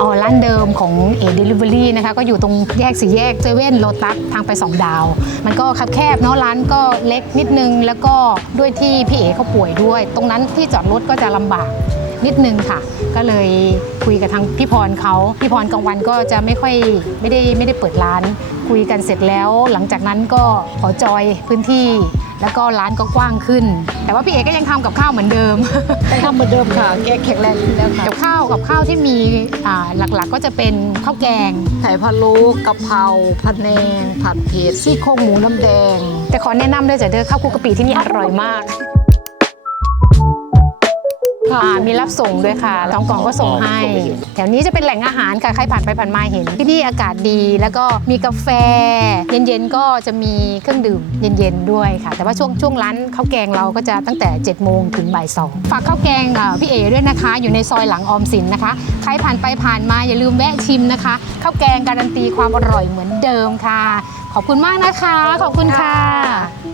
อ๋อร้านเดิมของเอเดลิเวอรี่นะคะ ก็อยู่ตรงแยกสี่แยกเซเว่นโลตัสทางไป 2 ดาว มันก็คับแคบเนาะร้านก็เล็กนิดนึง แล้วก็ด้วยที่พี่เอ๋เขาป่วยด้วย ตรงนั้นที่จอดรถก็จะลำบากนิดนึงค่ะ ก็เลยคุยกับทางพี่พรเขาพี่พรกลางวันก็จะไม่ค่อยไม่ได้ไม่ได้เปิดร้าน คุยกันเสร็จแล้ว หลังจากนั้นก็ขอจอยพื้นที่ แล้วก็ร้านก็กว้างขึ้น แต่ว่าพี่เอ๋ก็ยังทำกับข้าวเหมือนเดิมทำเหมือนเดิมค่ะ แกแข็งแรงขึ้นแล้วค่ะกับข้าวกับข้าวที่มีอ่าหลักๆ ก็จะเป็นข้าวแกงไข่พะโล้กะเพราผัดแนงผัดเผ็ดซี่โครงหมูน้ำแดง แต่ขอแนะนำด้วยจ้ะเด้อข้าวคลุกกะปิที่นี่อร่อยมาก อ่ามีรับส่งด้วยค่ะสองกล่องก็ส่งให้ แถวนี้จะเป็นแหล่งอาหารค่ะ ใครผ่านไปผ่านมาเห็น ที่นี่อากาศดี แล้วก็มีกาแฟ เย็นๆก็จะมีเครื่องดื่มเย็นๆด้วยค่ะ แต่ว่าช่วงช่วงร้านข้าวแกงเราก็จะตั้งแต่7จ็ดโมงถึงบ่ายสองฝากข้าวแกงพี่เอด้วยนะคะ อยู่ในซอยหลังออมสินนะคะ ใครผ่านไปผ่านมาอย่าลืมแวะชิมนะคะข้าวแกงการันตีความอร่อยเหมือนเดิมค่ะ ขอบคุณมากนะคะ ขอบคุณค่ะ